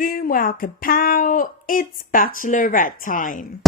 Boom, welcome, pow! It's Bachelorette time.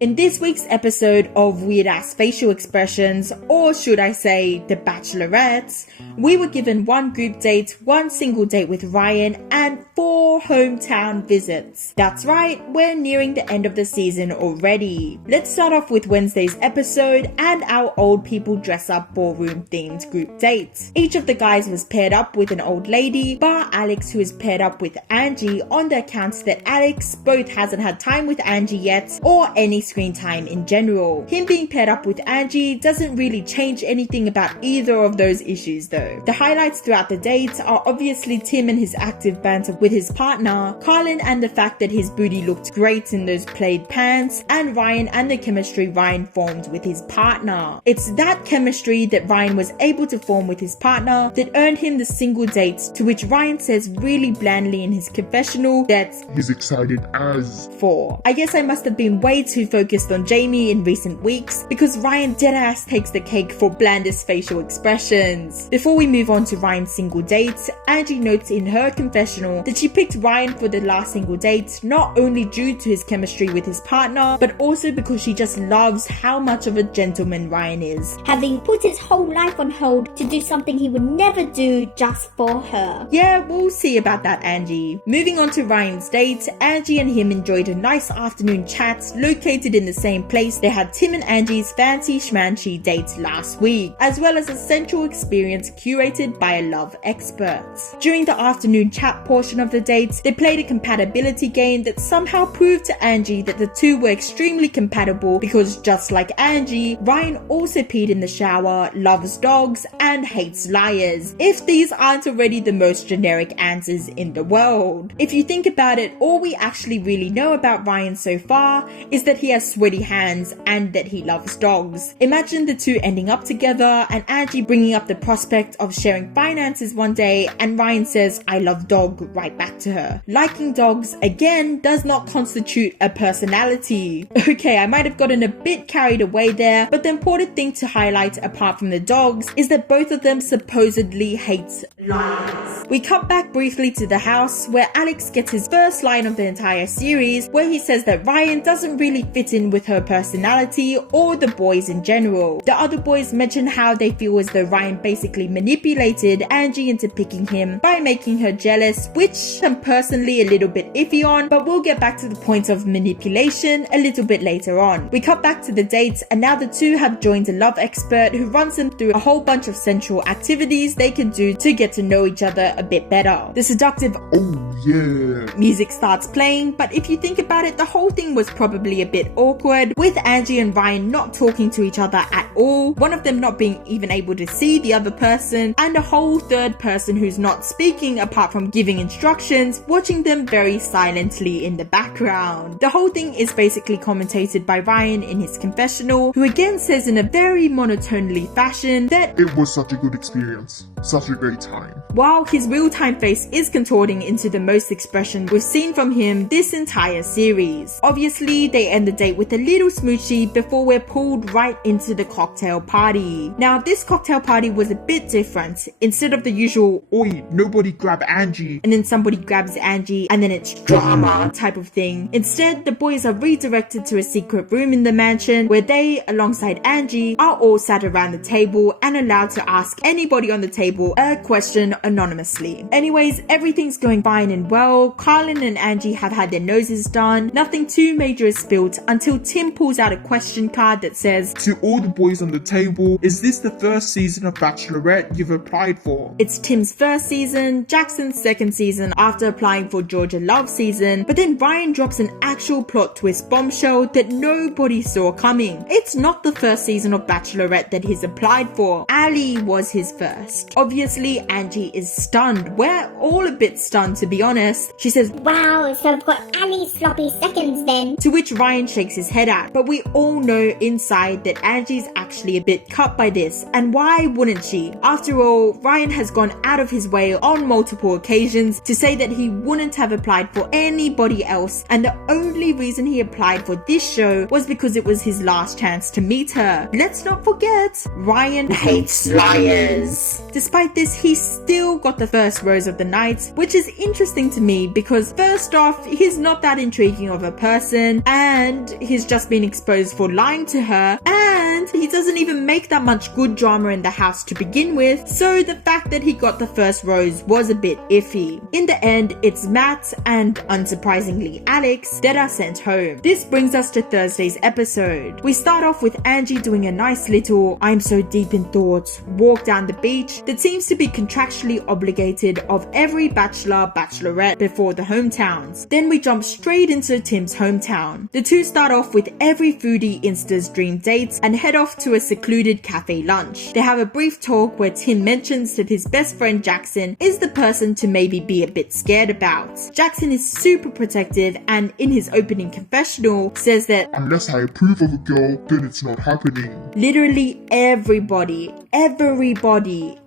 In this week's episode of Weird Ass Facial Expressions, or should I say The Bachelorettes, we were given one group date, one single date with Ryan, and 4 hometown visits. That's right, we're nearing the end of the season already. Let's start off with Wednesday's episode and our old people dress up ballroom themed group date. Each of the guys was paired up with an old lady, bar Alex, who is paired up with Angie on the account that Alex both hasn't had time with Angie yet, or any screen time in general. Him being paired up with Angie doesn't really change anything about either of those issues though. The highlights throughout the date are obviously Tim and his active banter with his partner, Carlin and the fact that his booty looked great in those plaid pants, and Ryan and the chemistry Ryan formed with his partner. It's that chemistry that Ryan was able to form with his partner that earned him the single date, to which Ryan says really blandly in his confessional that he's excited as for. I guess I must have been way too focused on Jamie in recent weeks, because Ryan deadass takes the cake for blandest facial expressions. Before we move on to Ryan's single date, Angie notes in her confessional that she picked Ryan for the last single date not only due to his chemistry with his partner, but also because she just loves how much of a gentleman Ryan is, having put his whole life on hold to do something he would never do just for her. Yeah, we'll see about that, Angie. Moving on to Ryan's date, Angie and him enjoyed a nice afternoon chat located in the same place they had Tim and Angie's fancy schmancy date last week, as well as a sensual experience curated by a love expert. During the afternoon chat portion of the date, they played a compatibility game that somehow proved to Angie that the two were extremely compatible, because just like Angie, Ryan also peed in the shower, loves dogs, and hates liars. If these aren't already the most generic answers in the world. If you think about it, all we actually really know about Ryan so far is that he has sweaty hands and that he loves dogs. Imagine the two ending up together and Angie bringing up the prospect of sharing finances one day, and Ryan says I love dog right back to her. Liking dogs again does not constitute a personality. Okay, I might have gotten a bit carried away there, but the important thing to highlight apart from the dogs is that both of them supposedly hate lions. We cut back briefly to the house where Alex gets his first line of the entire series, where he says that Ryan doesn't really fit in with her personality or the boys in general. The other boys mention how they feel as though Ryan basically manipulated Angie into picking him by making her jealous, which I'm personally a little bit iffy on, but we'll get back to the point of manipulation a little bit later on. We cut back to the date and now the two have joined a love expert who runs them through a whole bunch of sensual activities they can do to get to know each other a bit better. The seductive "oh yeah" music starts playing, but if you think about it, the whole thing was probably a bit awkward, with Angie and Ryan not talking to each other at all, one of them not being even able to see the other person, and a whole third person who's not speaking apart from giving instructions, watching them very silently in the background. The whole thing is basically commentated by Ryan in his confessional, who again says in a very monotonely fashion that it was such a good experience, such a great time, while his real-time face is contorting into the most expression we've seen from him this entire series. Obviously, they end the date with a little smoochy before we're pulled right into the cocktail party. Now, this cocktail party was a bit different. Instead of the usual "oi, nobody grab Angie" and then somebody grabs Angie and then it's drama type of thing, instead the boys are redirected to a secret room in the mansion where they, alongside Angie, are all sat around the table and allowed to ask anybody on the table a question anonymously. Anyways, everything's going fine and well. Carlin and Angie have had their noses done. Nothing too major is spilled until Tim pulls out a question card that says, "To all the boys on the table, is this the first season of Bachelorette you've applied for?" It's Tim's first season, Jackson's second season after applying for Georgia Love season, but then Ryan drops an actual plot twist bombshell that nobody saw coming. It's not the first season of Bachelorette that he's applied for. Ali was his first. Obviously, Angie is stunned. We're all a bit stunned, to be honest. She says, "Wow, so I've got Ali's sloppy seconds then." To which Ryan shakes his head at, but we all know inside that Angie's actually actually a bit cut by this, and why wouldn't she? After all, Ryan has gone out of his way on multiple occasions to say that he wouldn't have applied for anybody else, and the only reason he applied for this show was because it was his last chance to meet her. Let's not forget, Ryan hates liars. Despite this, he still got the first rose of the night, which is interesting to me because first off, he's not that intriguing of a person, and he's just been exposed for lying to her, and he doesn't even make that much good drama in the house to begin with, so the fact that he got the first rose was a bit iffy. In the end, it's Matt and, unsurprisingly, Alex that are sent home. This brings us to Thursday's episode. We start off with Angie doing a nice little "I'm so deep in thought" walk down the beach that seems to be contractually obligated of every bachelor, bachelorette before the hometowns. Then we jump straight into Tim's hometown. The two start off with every foodie insta's dream dates and head off to a secluded cafe lunch. They have a brief talk where Tim mentions that his best friend Jackson is the person to maybe be a bit scared about. Jackson is super protective and in his opening confessional says that Unless I approve of a girl, then it's not happening. Literally everybody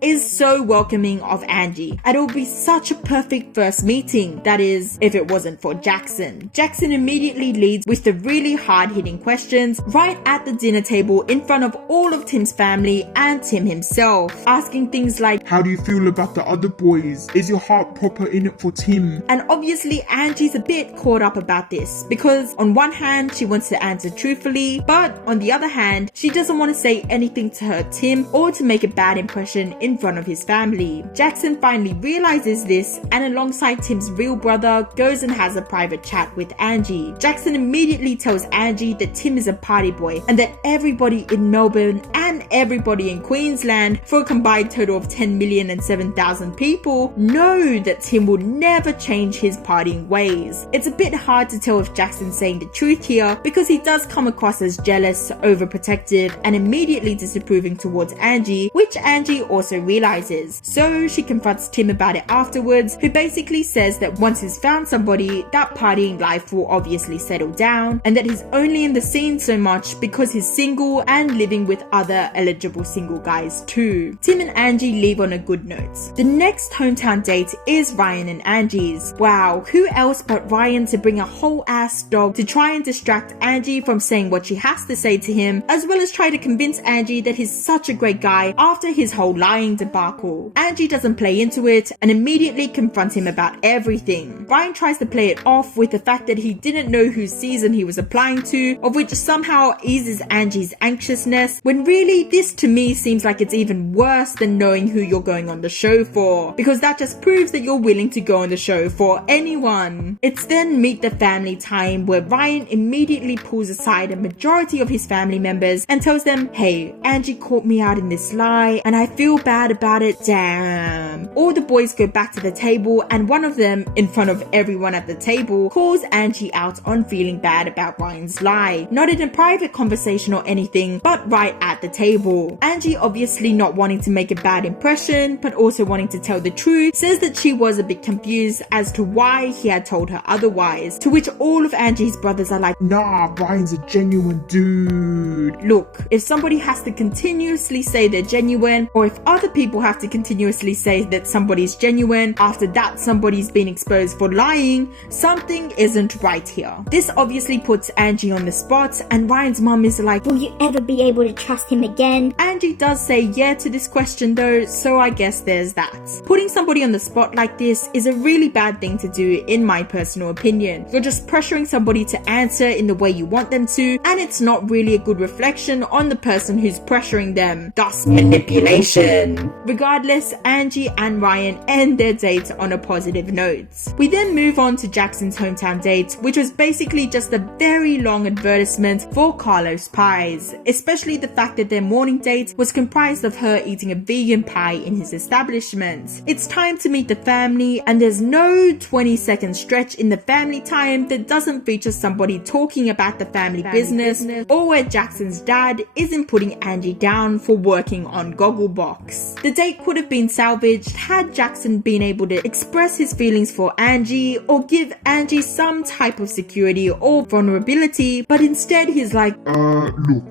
is so welcoming of Angie, and it will be such a perfect first meeting. That is, if it wasn't for Jackson. Jackson immediately leads with the really hard-hitting questions right at the dinner table in front of all of Tim's family and Tim himself, asking things like, how do you feel about the other boys? Is your heart proper in it for Tim? And obviously Angie's a bit caught up about this because on one hand she wants to answer truthfully, but on the other hand she doesn't want to say anything to hurt Tim or to make a bad impression in front of his family. Jackson finally realizes this and alongside Tim's real brother goes and has a private chat with Angie. Jackson immediately tells Angie that Tim is a party boy and that everybody in Melbourne and everybody in Queensland, for a combined total of 10,007,000 people, know that Tim will never change his partying ways. It's a bit hard to tell if Jackson's saying the truth here because he does come across as jealous, overprotective and immediately disapproving towards Angie, which Angie also realizes. So she confronts Tim about it afterwards, who basically says that once he's found somebody, that partying life will obviously settle down and that he's only in the scene so much because he's single and living with other eligible single guys too. Tim and Angie leave on a good note. The next hometown date is Ryan and Angie's. Wow, who else but Ryan to bring a whole ass dog to try and distract Angie from saying what she has to say to him, as well as try to convince Angie that he's such a great guy after his whole lying debacle. Angie doesn't play into it and immediately confronts him about everything. Ryan tries to play it off with the fact that he didn't know whose season he was applying to, of which somehow eases Angie's anxiousness, when really this to me seems like it's even worse than knowing who you're going on the show for, because that just proves that you're willing to go on the show for anyone. It's then meet the family time where Ryan immediately pulls aside a majority of his family members and tells them, hey, Angie caught me out in this lie and I feel bad about it, damn. All the boys go back to the table and one of them, in front of everyone at the table, calls Angie out on feeling bad about Ryan's lie. Not in a private conversation or anything, but right at the table. Angie, obviously not wanting to make a bad impression, but also wanting to tell the truth, says that she was a bit confused as to why he had told her otherwise, to which all of Angie's brothers are like, nah, Ryan's a genuine dude. Look, if somebody has to continuously say they're genuine, or if other people have to continuously say that somebody's genuine after that somebody's been exposed for lying, something isn't right here. This obviously puts Angie on the spot and Ryan's mum is like, will you ever be able to trust him again? Angie does say yeah to this question though, so I guess there's that. Putting somebody on the spot like this is a really bad thing to do in my personal opinion. You're just pressuring somebody to answer in the way you want them to, and it's not really a good reflection on the person who's pressuring them, thus manipulation. Regardless, Angie and Ryan end their date on a positive note. We then move on to Jackson's hometown date, which was basically just a very long advertisement for Carlos pies, especially the fact that their morning date was comprised of her eating a vegan pie in his establishment. It's time to meet the family and there's no 20-second stretch in the family time that doesn't feature somebody talking about the family business or where Jackson's dad isn't putting Angie down for working on Gogglebox. The date could have been salvaged had Jackson been able to express his feelings for Angie or give Angie some type of security or vulnerability, but instead he's like, look,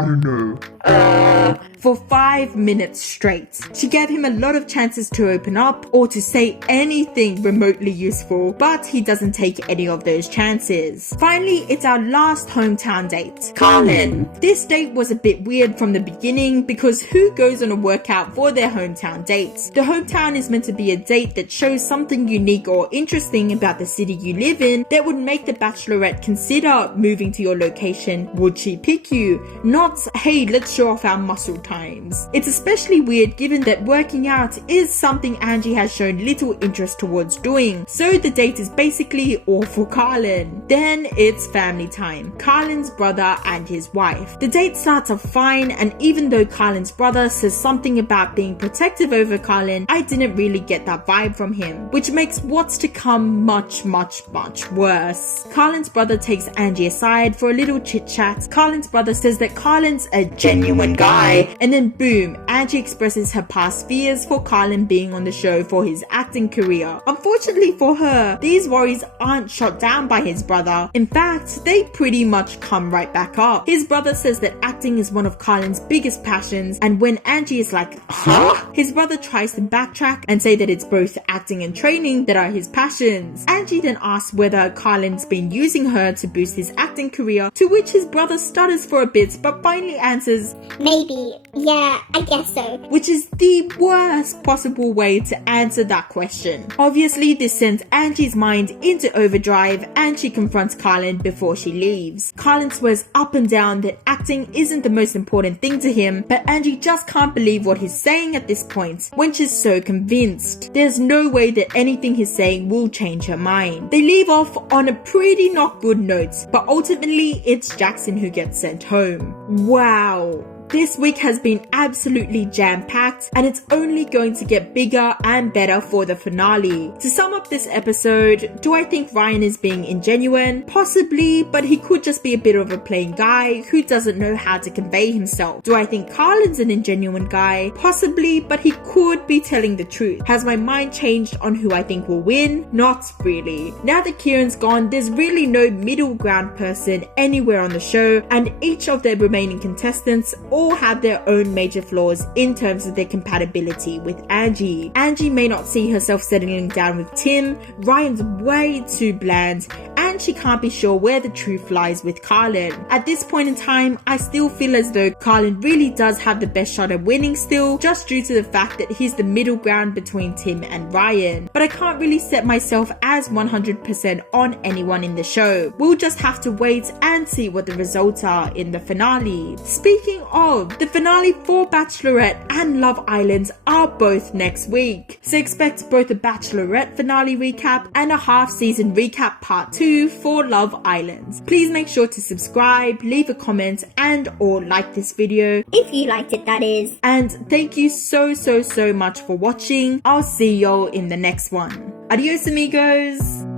I don't know. For 5 minutes straight. She gave him a lot of chances to open up or to say anything remotely useful, but he doesn't take any of those chances. Finally, it's our last hometown date. Carlin. This date was a bit weird from the beginning because who goes on a workout for their hometown dates? The hometown is meant to be a date that shows something unique or interesting about the city you live in that would make the Bachelorette consider moving to your location. Would she pick you? Not, hey, let's show off our muscle times. It's especially weird given that working out is something Angie has shown little interest towards doing. So the date is basically all for Carlin. Then it's family time. Carlin's brother and his wife. The date starts off fine, and even though Carlin's brother says something about being protective over Carlin, I didn't really get that vibe from him, which makes what's to come much worse. Carlin's brother takes Angie aside for a little chit chat. Carlin's brother says that Carlin's a genuine guy, and then boom, Angie expresses her past fears for Carlin being on the show for his acting career. Unfortunately for her, these worries aren't shot down by his brother. In fact, they pretty much come right back up. His brother says that acting is one of Carlin's biggest passions, and when Angie is like, huh? His brother tries to backtrack and say that it's both acting and training that are his passions. Angie then asks whether Carlin's been using her to boost his acting career, to which his brother stutters for a bit but finally answers, maybe, yeah, I guess so. Which is the worst possible way to answer that question. Obviously, this sends Angie's mind into overdrive and she confronts Carlin before she leaves. Carlin swears up and down that acting isn't the most important thing to him, but Angie just can't believe what he's saying at this point when she's so convinced. There's no way that anything he's saying will change her mind. They leave off on a pretty not good note, but ultimately it's Jackson who gets sent home. Wow. This week has been absolutely jam-packed and it's only going to get bigger and better for the finale. To sum up this episode, do I think Ryan is being ingenuine? Possibly, but he could just be a bit of a plain guy who doesn't know how to convey himself. Do I think Carlin's an ingenuine guy? Possibly, but he could be telling the truth. Has my mind changed on who I think will win? Not really. Now that Kieran's gone, there's really no middle ground person anywhere on the show, and each of the remaining contestants all have their own major flaws in terms of their compatibility with Angie. Angie may not see herself settling down with Tim, Ryan's way too bland, and she can't be sure where the truth lies with Carlin. At this point in time, I still feel as though Carlin really does have the best shot at winning still, just due to the fact that he's the middle ground between Tim and Ryan. But I can't really set myself as 100% on anyone in the show. We'll just have to wait and see what the results are in the finale. Speaking of, the finale for Bachelorette and Love Island are both next week. So expect both a Bachelorette finale recap and a half-season recap part 2 for Love Island. Please make sure to subscribe, leave a comment and or like this video. If you liked it, that is. And thank you so much for watching. I'll see y'all in the next one. Adios amigos!